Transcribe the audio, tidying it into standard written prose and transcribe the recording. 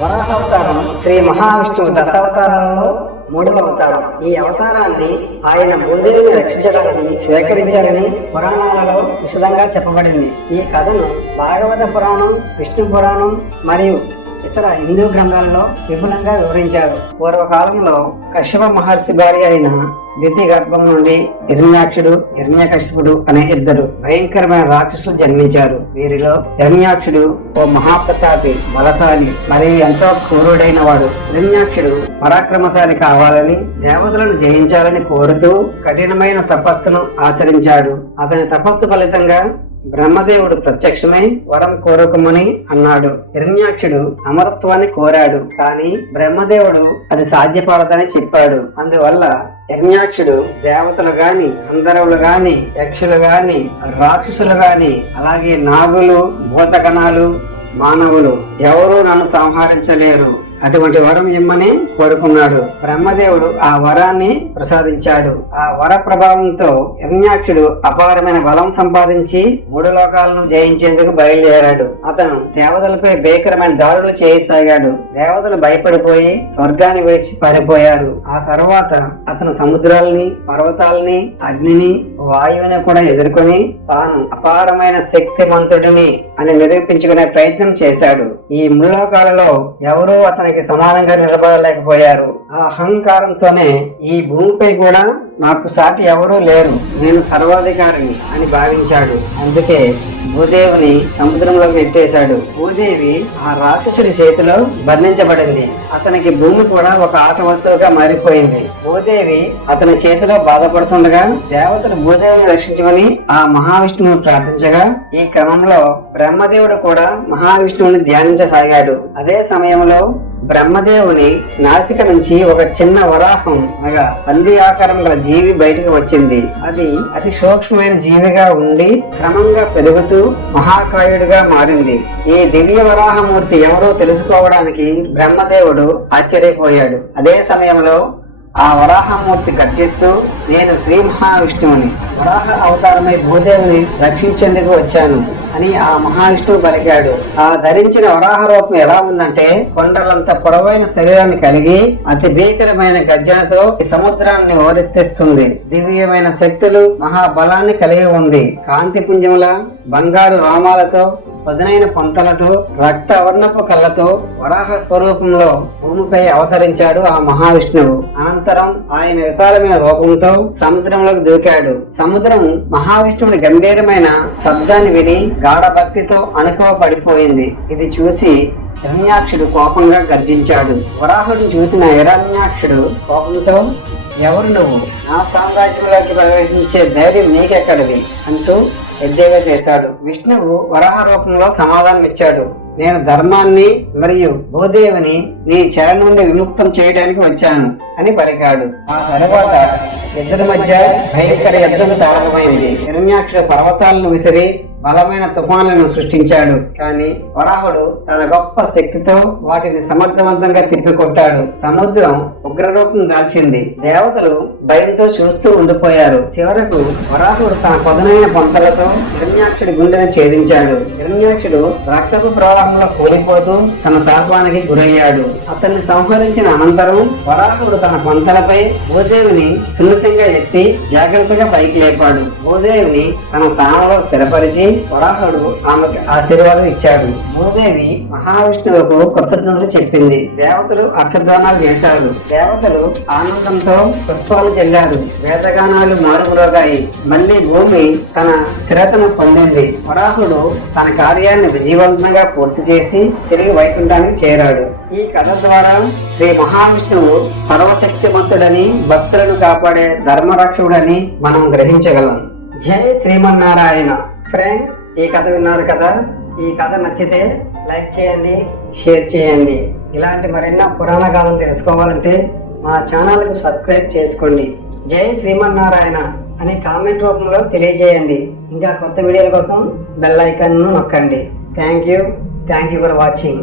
వరాహ అవతారం శ్రీ మహావిష్ణువు దశావతారంలో మూడవ అవతారం. ఈ అవతారాన్ని ఆయన భూదేవిని రక్షించడానికి స్వీకరించారని పురాణాలలో విశదంగా చెప్పబడింది. ఈ కథను భాగవత పురాణం, విష్ణు పురాణం మరియు ఇతర హిందూ గ్రంథాలలో విపులంగా వివరించారు. పూర్వకాలంలో కశ్యప మహర్షి భార్య అయిన దితి గర్భం నుండి హిరణ్యాక్షుడు, హిరణ్యకశిపుడు అనే ఇద్దరు భయంకరమైన రాక్షసులు జన్మించారు. వీరిలో హిరణ్యాక్షుడు ఓ మహాప్రతాపి, బలశాలి మరియు ఎంతో క్రూరుడైన వాడు. హిరణ్యాక్షుడు పరాక్రమశాలి కావాలని, దేవతలను జయించాలని కోరుతూ కఠినమైన తపస్సును ఆచరించాడు. అతని తపస్సు ఫలితంగా బ్రహ్మదేవుడు ప్రత్యక్షమై వరం కోరుకోమని అన్నాడు. హిరణ్యాక్షుడు అమరత్వాన్ని కోరాడు, కానీ బ్రహ్మదేవుడు అది సాధ్యపడదని చెప్పాడు. అందువల్ల హిరణ్యాక్షుడు దేవతలు గాని, గంధర్వులు గాని, యక్షులు గాని, రాక్షసులు గాని, అలాగే నాగులు, భూతగణాలు, మానవులు ఎవరూ నన్ను సంహరించలేరు, అటువంటి వరం ఇమ్మని కోరుకున్నాడు. బ్రహ్మదేవుడు ఆ వరాన్ని ప్రసాదించాడు. ఆ వర ప్రభావంతో హిరణ్యాక్షుడు అపారమైన బలం సంపాదించి 3 లోకాలను జయించేందుకు బయలుదేరాడు. అతను దేవతలపై భీకరమైన దాడులు చేయసాగాడు. దేవతలు భయపడిపోయి స్వర్గాన్ని విడిచి పారిపోయారు. ఆ తర్వాత అతను సముద్రాలని, పర్వతాలని, అగ్నిని, వాయువుని కూడా ఎదుర్కొని తాను అపారమైన శక్తిమంతుడిని అని నిరూపించుకునే ప్రయత్నం చేశాడు. ఈ 3 లోకాలలో ఎవరూ అతనికి సమానంగా నిలబడలేకపోయారు. ఆ అహంకారంతోనే ఈ భూమిపై కూడా నాకు సాటి ఎవరూ లేరు, నేను సర్వాధికారిని అని భావించాడు. అందుకే భూదేవిని సముద్రంలోకి నెట్టేశాడు. భూదేవి ఆ రాక్షసుడి చేతిలో బంధించబడింది. అతనికి భూమి కూడా ఒక ఆట వస్తువుగా మారిపోయింది. భూదేవి అతని చేతిలో బాధపడుతుండగా దేవతలు భూదేవిని రక్షించమని ఆ మహావిష్ణువుని ప్రార్థించగా, ఈ క్రమంలో బ్రహ్మదేవుడు కూడా మహావిష్ణువుని ధ్యానించసాగాడు. అదే సమయంలో బ్రహ్మదేవుని నాసిక నుంచి ఒక చిన్న వరాహం అనగా పంది ఆకారం గల జీవి బయటకు వచ్చింది. అది అతి సూక్ష్మమైన జీవిగా ఉండి క్రమంగా పెరుగుతూ మహాకాయుడిగా మారింది. ఈ దివ్య వరాహమూర్తి ఎవరో తెలుసుకోవడానికి బ్రహ్మదేవుడు ఆశ్చర్యపోయాడు. అదే సమయంలో ఆ వరాహమూర్తి గర్జిస్తూ, నేను శ్రీ మహావిష్ణువుని, వరాహ అవతారమై భూదేవిని రక్షించేందుకు వచ్చాను అని ఆ మహావిష్ణువు పలికాడు. ఆ ధరించిన వరాహ రూపం ఎలా ఉందంటే, కొండలంత పొడవైన శరీరాన్ని కలిగి అతి భీకరమైన గర్జనతో ఈ సముద్రాన్ని ఓరెత్తిస్తుంది. దివ్యమైన శక్తులు, మహాబలాన్ని కలిగి ఉంది. కాంతి పుంజముల, బంగారు రామాలతో, పదునైన పొంతలతో, రక్త వర్ణపు కళ్ళతో వరాహ స్వరూపంలో భూమిపై అవతరించాడు ఆ మహావిష్ణువు. అనంతరం ఆయన విశాలమైన రూపంతో సముద్రంలోకి దూకాడు. సముద్రం మహావిష్ణువుని గంభీరమైన శబ్దాన్ని విని గాఢ భక్తితో అణుకువ పడిపోయింది. ఇది చూసి హిరణ్యాక్షుడు కోపంగా గర్జించాడు. వరాహుడిని చూసిన హిరణ్యాక్షుడు కోపంతో, ఎవరు నువ్వు? నా సామ్రాజ్యంలోకి ప్రవేశించే ధైర్యం నీకెక్కడిది అంటూ ఎద్దేవా చేశాడు. విష్ణువు వరాహ రూపంలో సమాధానం ఇచ్చాడు. నేను ధర్మాన్ని మరియు భూదేవిని నీ చెర నుండి విముక్తం చేయడానికి వచ్చాను అని పలికాడు. ఆ తరువాత ఇద్దరి మధ్య భయంకర యుద్ధం ప్రారంభమైంది. హిరణ్యాక్షుడు పర్వతాలను విసిరి బలమైన తుఫానులను సృష్టించాడు. కానీ వరాహుడు తన గొప్ప శక్తితో వాటిని సమర్థవంతంగా తిప్పికొట్టాడు. సముద్రం ఉగ్రరూపం దాల్చింది. దేవతలు భయంతో చూస్తూ ఉండిపోయారు. చివరకు వరాహుడు తన పదునైన పొంతలతో హిరణ్యాక్షుడి గుండెను ఛేదించాడు. హిరణ్యాక్షుడు రక్తపు ప్రవాహంలో కూలిపోతూ తన శాపానికి గురయ్యాడు. అతన్ని సంహరించిన అనంతరం వరాహుడు తన పొంతలపై భూదేవిని సున్నితంగా ఎత్తి జాగ్రత్తగా పైకి లేపాడు. భూదేవిని తన స్థానంలో స్థిరపరిచి వరాహుడు ఆమెకు ఆశీర్వాదం ఇచ్చాడు. భూదేవి మహావిష్ణువుకు కృతజ్ఞతలు చెప్పింది. దేవతలు హర్షధ్వానాలు చేశారు. దేవతలు ఆనందంతో పుష్పాలు చెల్లారు. వేదగానాలు మారుమోగాయి. మళ్లీ భూమి తన స్థిరతను పొందింది. వరాహుడు తన కార్యాన్ని విజయవంతంగా పూర్తి చేసి తిరిగి వైకుంఠానికి చేరాడు. ఈ కథ ద్వారా శ్రీ మహావిష్ణువు సర్వశక్తిమంతుడని, భక్తులను కాపాడే ధర్మరక్షకుడని మనం గ్రహించగలం. జై శ్రీమన్నారాయణ. ఫ్రెండ్స్, ఈ కథ విన్నారు కదా. ఈ కథ నచ్చితే లైక్ చేయండి, షేర్ చేయండి. ఇలాంటి మరెన్నో పురాణ గాథలు తెలుసుకోవాలంటే మా ఛానల్కు సబ్స్క్రైబ్ చేసుకోండి. జై శ్రీమన్నారాయణ అని కామెంట్ రూపంలో తెలియజేయండి. ఇంకా కొత్త వీడియోల కోసం బెల్ ఐకాన్ ను నొక్కండి. Thank you for watching.